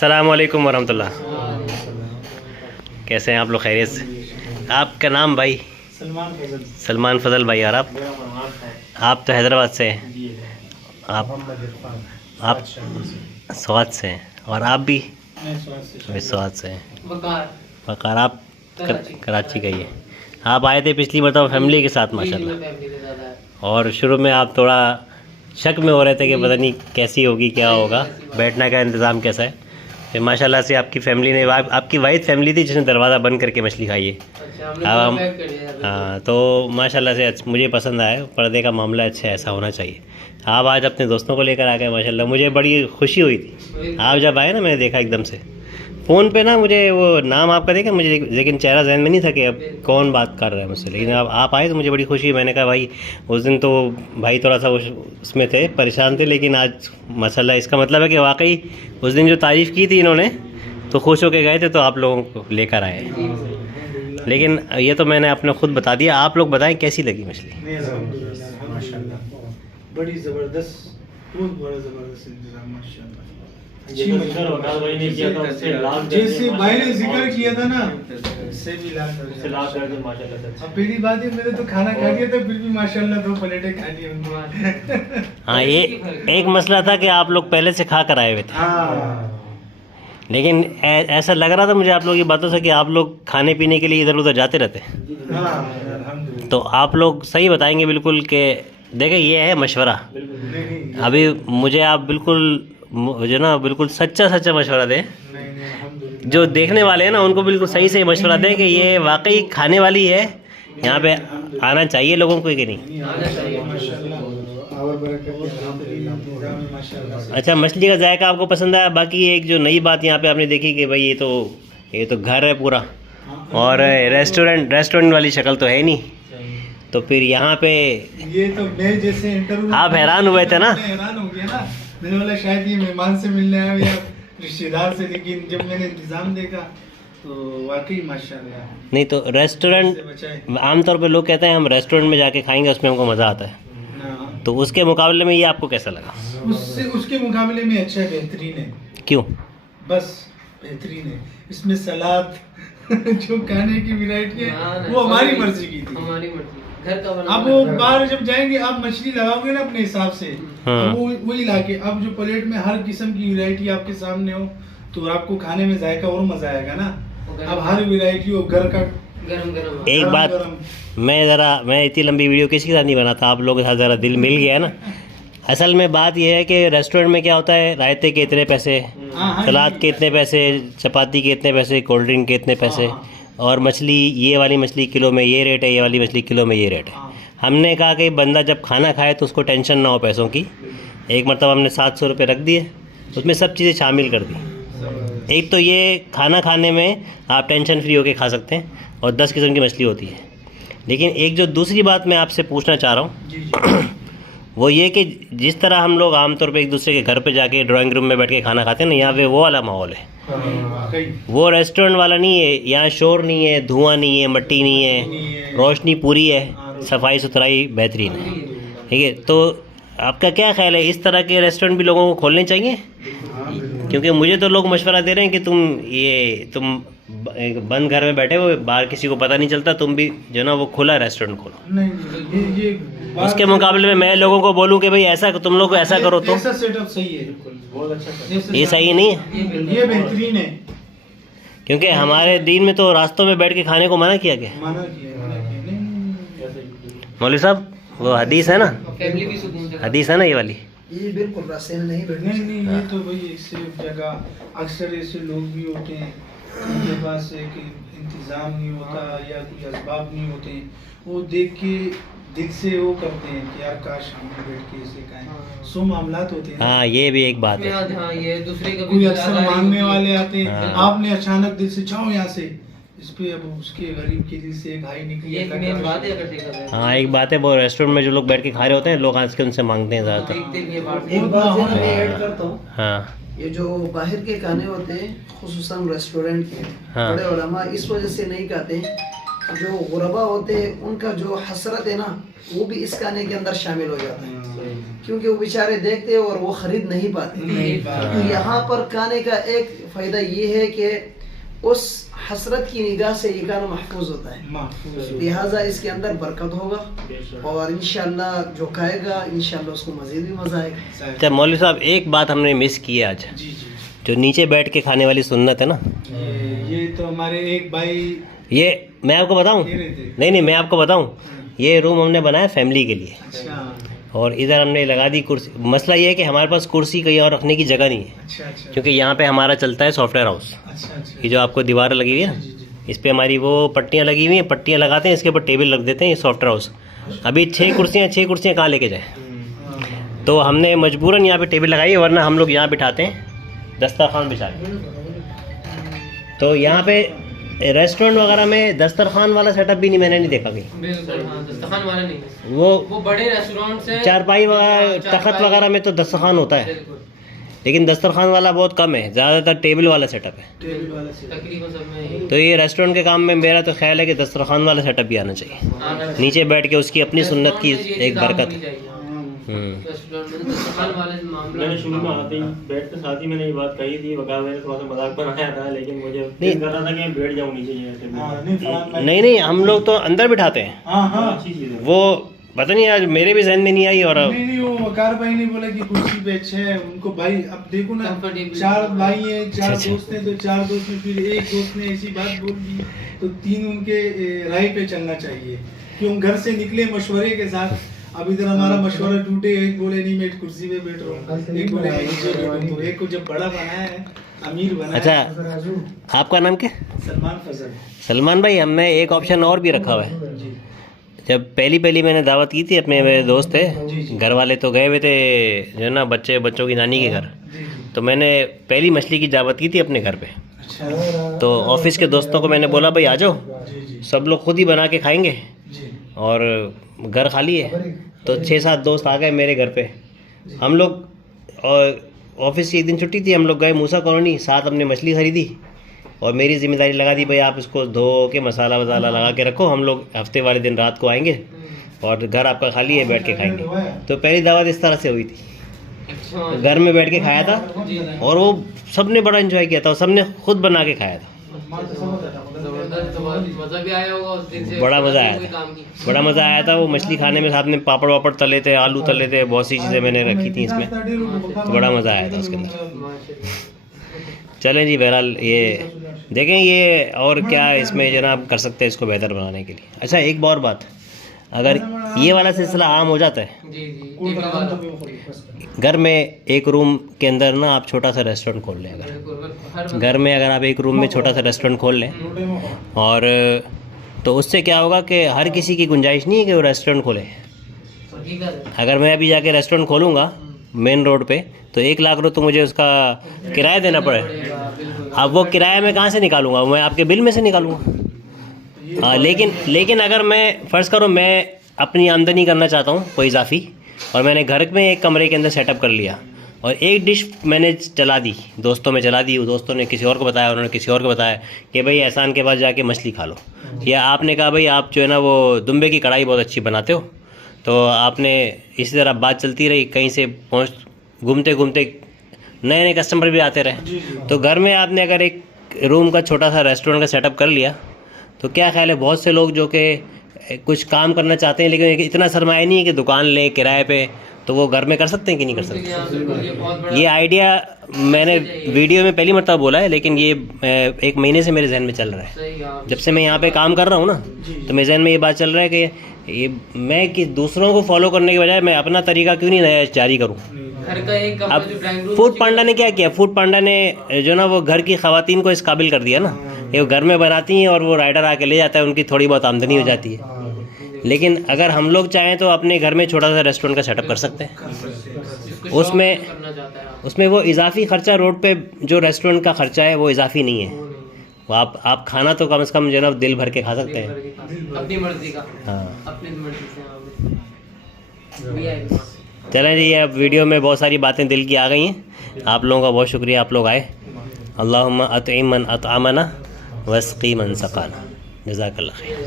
अस्सलामुअलैकुम वरहमतुल्लाह। कैसे हैं आप लोग? खैरियत से? आपका नाम भाई? सलमान फजल भाई। और आप तो हैदराबाद से हैं। आप स्वात से हैं और आप भी स्वात से हैं। वकार आप कराची का ही है। आप आए थे पिछली मरतबा फैमिली के साथ माशाल्लाह, और शुरू में आप थोड़ा शक में हो रहे थे कि पता नहीं कैसी होगी, क्या होगा, बैठने का इंतज़ाम कैसा है। फिर माशाल्लाह से आपकी फ़ैमिली ने, आपकी वाहिद फैमिली थी जिसने दरवाज़ा बंद करके मछली खाई है। अब हाँ, तो माशाल्लाह से मुझे पसंद आया। पर्दे का मामला अच्छा है, ऐसा होना चाहिए। आप आज अपने दोस्तों को लेकर आ गए माशाल्लाह, मुझे बड़ी खुशी हुई थी। आप जब आए ना, मैंने देखा एकदम से फ़ोन पे ना, मुझे वो नाम आपका देखा मुझे, लेकिन चेहरा जहन में नहीं था कि अब कौन बात कर रहा है मुझसे। लेकिन अब आप आए तो मुझे बड़ी खुशी। मैंने कहा भाई, उस दिन तो भाई थोड़ा सा उसमें थे, परेशान थे, लेकिन आज माशाल्लाह इसका मतलब है कि वाकई उस दिन जो तारीफ़ की थी इन्होंने, तो खुश होकर गए थे, तो आप लोगों को लेकर आए। लेकिन ये तो मैंने अपने खुद बता दिया, आप लोग बताएं कैसी लगी मछली? बड़ी ज़बरदस्त, बहुत बड़ा ज़बरदस्त इंतज़ाम माशाल्लाह। जैसे भाई ने जिक्र किया था ना, इससे भी लाख माशाल्लाह। अब पहली बात है, मैंने तो खाना खा लिया था, फिर भी माशाल्लाह 2 प्लेटें खा ली हमने। हाँ, ये एक मसला था कि आप लोग पहले से खा कर आए हुए थे। हाँ। लेकिन ऐसा लग रहा था मुझे आप लोगों की बातों से कि आप लोग खाने पीने के लिए इधर उधर जाते रहते हैं। हाँ, तो आप लोग सही बताएंगे बिल्कुल कि देखें, ये है मशवरा। अभी मुझे आप बिल्कुल, मुझे ना बिल्कुल सच्चा मशवरा दें। जो देखने वाले हैं ना, उनको बिल्कुल सही से मशवरा दें कि ये वाकई खाने वाली है, यहाँ पे आना चाहिए लोगों को कि नहीं। अच्छा, मछली का जायका आपको पसंद आया? बाकी एक जो नई बात यहाँ पे आपने देखी कि भाई ये तो घर है पूरा, और रेस्टोरेंट वाली शक्ल तो है नहीं। तो फिर यहाँ पे ये तो मैं जैसे इंटरव्यू, आप हैरान हुए थे ना? हैरान हो गया ना, मैंने बोला शायद ये मेहमान से मिलने आया या रिश्तेदार से, लेकिन जब मैंने इंतजाम देखा तो वाकई माशाल्लाह। नहीं तो रेस्टोरेंट, आमतौर पे लोग कहते हैं हम रेस्टोरेंट में जाके खाएंगे, उसमें हमको मज़ा आता है। तो उसके मुकाबले में ये आपको कैसा लगा? उसके मुकाबले में अच्छा है, बेहतरीन है। क्यों? बस बेहतरीन है। इसमें सलाद जो खाने की वैरायटी है वो हमारी मर्जी की थी, हमारी मर्जी। घर का बना। अब वो बाहर जब जाएंगे, आप मछली लगाओगे ना अपने हिसाब से, हाँ। वो वही लाके, अब जो प्लेट में हर किस्म की वैरायटी आपके सामने हो, तो आपको खाने में जायका और मजा आएगा ना। अब हर वैरायटी हो, घर का गरम। एक बात, मैं इतनी लंबी वीडियो किसी के साथ नहीं बनाता, आप लोगों के साथ ज़रा दिल मिल गया ना। असल में बात यह है कि रेस्टोरेंट में क्या होता है, रायते के इतने पैसे, सलाद के इतने पैसे, चपाती के इतने पैसे, कोल्ड ड्रिंक के इतने पैसे, और मछली, ये वाली मछली किलो में ये रेट है, ये वाली मछली किलो में ये रेट है। हमने कहा कि बंदा जब खाना खाए तो उसको टेंशन ना हो पैसों की। एक मरतबा हमने 700 रुपये रख दिए, उसमें सब चीज़ें शामिल कर दी। एक तो ये खाना खाने में आप टेंशन फ्री होके खा सकते हैं, और 10 किस्म की मछली होती है। लेकिन एक जो दूसरी बात मैं आपसे पूछना चाह रहा हूँ वो ये कि जिस तरह हम लोग आमतौर पे एक दूसरे के घर पे जाके ड्राइंग रूम में बैठ के खाना खाते हैं ना, यहाँ पे वो वाला माहौल है। वो रेस्टोरेंट वाला नहीं है। यहाँ शोर नहीं है, धुआं नहीं है, मट्टी नहीं है, रोशनी पूरी है, सफाई सुथराई बेहतरीन है। ठीक है, तो आपका क्या ख्याल है, इस तरह के रेस्टोरेंट भी लोगों को खोलने चाहिए? क्योंकि मुझे तो लोग मशवरा दे रहे हैं कि तुम बंद घर में बैठे हो, बाहर किसी को पता नहीं चलता, तुम भी जो ना वो खुला रेस्टोरेंट खोलो। नहीं, ये उसके मुकाबले में मैं लोगों को बोलूं कि भाई ऐसा, तुम लोग ऐसा करो, तो ऐसा सेटअप सही है, बहुत अच्छा। ये सही नहीं है, ये बेहतरीन है। क्योंकि हमारे दीन में तो रास्तों में बैठ के खाने को मना किया गया। मौलवी साहब, वो हदीस है ना, हदीस है ना ये वाली, ये बिल्कुल रास्ते में नहीं बैठने। नहीं, ये तो भाई इससे जगह अक्सर ऐसे लोग भी होते हैं उनके पास एक इंतज़ाम नहीं होता या कोई असबाब नहीं होते, वो देख के दिल से वो करते हैं कि यार काश हम बैठ के इसे खाएं। सो मामलात होते हैं। हाँ, ये भी एक बात है। हाँ, ये दूसरे का कोई अक्सर मांगने वाले आते हैं। हाँ। आपने अचानक दिल से चाहो यहाँ से, इस पे अब उसके गरीब के दिल से एक हाई निकली। एक मेन बात है, अगर देखा जाए। हाँ, एक बात है, वो रेस्टोरेंट में जो लोग बैठ के खा रहे होते हैं, लोग आज के उनसे मांगते हैं ज़्यादातर। एक बात मैं ऐड करता हूँ। हाँ, ये जो बाहर के खाने होते हैं, खुसूसन रेस्टोरेंट के, हाँ। बड़े उलमा इस वजह से नहीं खाते जो गुरबा होते हैं उनका जो हसरत है ना वो भी इस खाने के अंदर शामिल हो जाता है, क्योंकि वो बेचारे देखते हैं और वो खरीद नहीं पाते। तो यहाँ पर खाने का एक फ़ायदा ये है कि उस हसरत की निगाह से ये खाना महफूज होता है, लिहाजा इसके अंदर बरकत होगा और इंशाल्लाह जो खाएगा इंशाल्लाह उसको मज़ीद भी मज़ा आएगा। अच्छा मौलवी साहब, एक बात हमने मिस की है आज, जी जी। जो नीचे बैठ के खाने वाली सुन्नत है ना, ये तो हमारे एक भाई ये मैं आपको बताऊं, कह रहे थे। नहीं मैं आपको बताऊं, ये रूम हमने बनाया फैमिली के लिए, अच्छा और इधर हमने लगा दी कुर्सी। मसला ये है कि हमारे पास कुर्सी कहीं और रखने की जगह नहीं है, अच्छा अच्छा क्योंकि यहाँ पे हमारा चलता है सॉफ्टवेयर हाउस। अच्छा अच्छा। ये जो आपको दीवार लगी हुई है ना, जी जी। इस पे हमारी वो पट्टियाँ लगी हुई हैं, पट्टियाँ लगाते हैं, इसके ऊपर टेबल रख देते हैं, ये सॉफ्टवेयर हाउस। अभी 6 कुर्सियाँ कहाँ लेके जाए, तो हमने मजबूरन यहाँ पे टेबल लगाई है, वरना हम लोग यहाँ बिठाते हैं दस्तरखान बिछा के। तो यहाँ पे रेस्टोरेंट वगैरह में दस्तरखान वाला सेटअप भी नहीं, मैंने नहीं देखा कहीं। बिल्कुल हाँ, दस्तरखान वाला नहीं है। वो बड़े रेस्टोरेंट से चारपाई वगैरह तख्त वगैरह में तो दस्तरखान होता है, बिल्कुल लेकिन दस्तरखान वाला बहुत कम है, ज़्यादातर टेबल वाला सेटअप है। टेबल वाला से तकरीबन सब में यही। तो ये रेस्टोरेंट के काम में मेरा तो ख्याल है कि दस्तरखान वाला सेटअप भी आना चाहिए, हाँ, नीचे बैठ के उसकी अपनी सुन्नत की रेस्टोरेंट में ये एक चीज़ बरकत होनी है। चाहिए, हाँ। हम्म। रेस्टोरेंट में दस्तरखान वाले मामला मैंने शुरू में आते ही बैठते साथ ही मैंने ये बात कही थी, वकाल मैंने थोड़ा सा मजाक बनाया था, लेकिन मुझे नहीं। दिल कर रहा था कि मैं बैठ जाऊँ नीचे ऐसे। हाँ, नहीं, फरहान भाई। नहीं हम लोग तो अंदर बिठाते हैं, हाँ हाँ। अच्छी चीज़ है। वो पता नहीं आज मेरे भी जहन में नहीं आई। और नहीं वो वकार भाई ने बोला कि कुर्सी पे अच्छे है उनको भाई। अब देखो ना, Comfortable। 4 भाई हैं, 4 अच्छा। दोस्त हैं, तो 4 दोस्त में फिर एक दोस्त ने ऐसी बात बोल दी तो 3 उनके राय पे चलना चाहिए कि हम घर से निकले मशवरे के साथ। अब इधर हमारा मशवरा टूटे, एक बोले नहीं मैं कुर्सी पे बैठ रहा हूँ, एक बोले मैं नीचे बैठूं। तो एक को जब बड़ा बनाया है, अमीर बनाया अच्छा, है, आपका नाम क्या? सलमान फजल सलमान भाई, हमने एक ऑप्शन और भी रखा हुआ है। जी। जब पहली मैंने दावत की थी, अपने मेरे दोस्त थे, जी, जी। घर वाले तो गए हुए थे जो है ना बच्चों की नानी के घर, जी जी। तो मैंने पहली मछली की दावत की थी अपने घर पे। अच्छा। तो ऑफिस के दोस्तों को मैंने बोला भाई आ जाओ, जी जी सब लोग खुद ही बना के खाएंगे, जी। और घर खाली है। तो 6-7 दोस्त आ गए मेरे घर पे, हम लोग, और ऑफिस की एक दिन छुट्टी थी, हम लोग गए मूसा कॉलोनी, साथ हमने मछली खरीदी और मेरी जिम्मेदारी लगा दी भाई आप इसको धो के मसाला वसाला लगा के रखो, हम लोग हफ्ते वाले दिन रात को आएंगे और घर आपका खाली है, बैठ के खाएंगे। तो पहली दावत इस तरह से हुई थी, अच्छा घर में बैठ के खाया था, और वो सबने बड़ा एंजॉय किया था, और सबने खुद बना के खाया था। जबरदस्त, तो बहुत मजा भी आया होगा उस दिन से। बड़ा मज़ा आया कोई था, काम की। बड़ा मज़ा आया था। वो मछली खाने में साथ में पापड़ वापड़ तले थे, आलू तले थे, बहुत सी चीज़ें मैंने रखी थी इसमें, तो बड़ा मज़ा आया था उसके अंदर। माशाल्लाह। चलें जी, बहरहाल ये देखें ये और क्या इसमें जनाब कर सकते हैं इसको बेहतर बनाने के लिए। अच्छा एक और बात, अगर ये वाला सिलसिला आम हो जाता है, जी जी, टेबल वाला। घर में एक रूम के अंदर ना आप छोटा सा रेस्टोरेंट खोल लें, अगर बिल्कुल, हर घर में अगर आप एक रूम में छोटा सा रेस्टोरेंट खोल लें, और तो उससे क्या होगा कि हर किसी की गुंजाइश नहीं है कि वो रेस्टोरेंट खोले। हकीकत है। अगर मैं अभी जाके रेस्टोरेंट खोलूँगा मेन रोड पे, तो 1 लाख रुपये तो मुझे उसका किराया देना पड़े। बिल्कुल। अब वो किराया मैं कहाँ से निकालूंगा? मैं आपके बिल में से निकालूंगा। लेकिन अगर मैं फ़र्ज़ करो मैं अपनी आमदनी करना चाहता हूँ कोई इजाफी, और मैंने घर में एक कमरे के अंदर सेटअप कर लिया, और एक डिश मैंने चला दी, दोस्तों में चला दी, दोस्तों ने किसी और को बताया, उन्होंने किसी और को बताया कि भाई एहसान के पास जाके मछली खा लो, या आपने कहा भाई आप जो है ना वो दुम्बे की कढ़ाई बहुत अच्छी बनाते हो, तो आपने इसी तरह बात चलती रही, कहीं से घूमते घूमते नए नए कस्टमर भी आते रहे। तो घर में आपने अगर एक रूम का छोटा सा रेस्टोरेंट का सेटअप कर लिया, तो क्या ख्याल है बहुत से लोग जो कि कुछ काम करना चाहते हैं लेकिन इतना सरमाया नहीं है कि दुकान लें किराए पे, तो वो घर में कर सकते हैं कि नहीं कर सकते? बिल्कुल, ये बहुत बड़ा। ये आइडिया मैंने वीडियो में पहली मरतबा बोला है, लेकिन ये 1 महीने से मेरे जहन में चल रहा है। सही कहा। जब से मैं यहाँ पे काम कर रहा हूँ ना, तो मेरे जहन में ये बात चल रहा है कि ये मैं कि दूसरों को फॉलो करने के बजाय मैं अपना तरीका क्यों नहीं नया जारी करूँ। घर का एक कमरा अब जो ड्राइंग रूम फूड पांडा ने क्या किया, फूड पांडा ने जो ना वो घर की खवातीन को इस काबिल कर दिया ना, ये घर में बनाती हैं और वो राइडर आके ले जाता है, उनकी थोड़ी बहुत आमदनी हो जाती है। लेकिन अगर हम लोग चाहें तो अपने घर में छोटा सा रेस्टोरेंट का सेटअप कर सकते हैं। जिसको उसमें- शौक करना चाहता है आप। उसमें वो इजाफी खर्चा रोड पे जो रेस्टोरेंट का खर्चा है वो इजाफी नहीं है। वो नहीं। वो आप खाना तो कम से कम जो ना दिल भर के खा सकते दिन हैं। भर के खा- अपनी मर्जी का। हाँ, अपनी मर्जी से। हाँ, भैया चलें जी, अब वीडियो में बहुत सारी बातें दिल की आ गई हैं। आप लोगों का बहुत शुक्रिया, आप लोग आए। अल्लाहुम्मा अतइम मन अतअमना वस्क़ी मन सक़ाना। जज़ाकल्लाह खैर।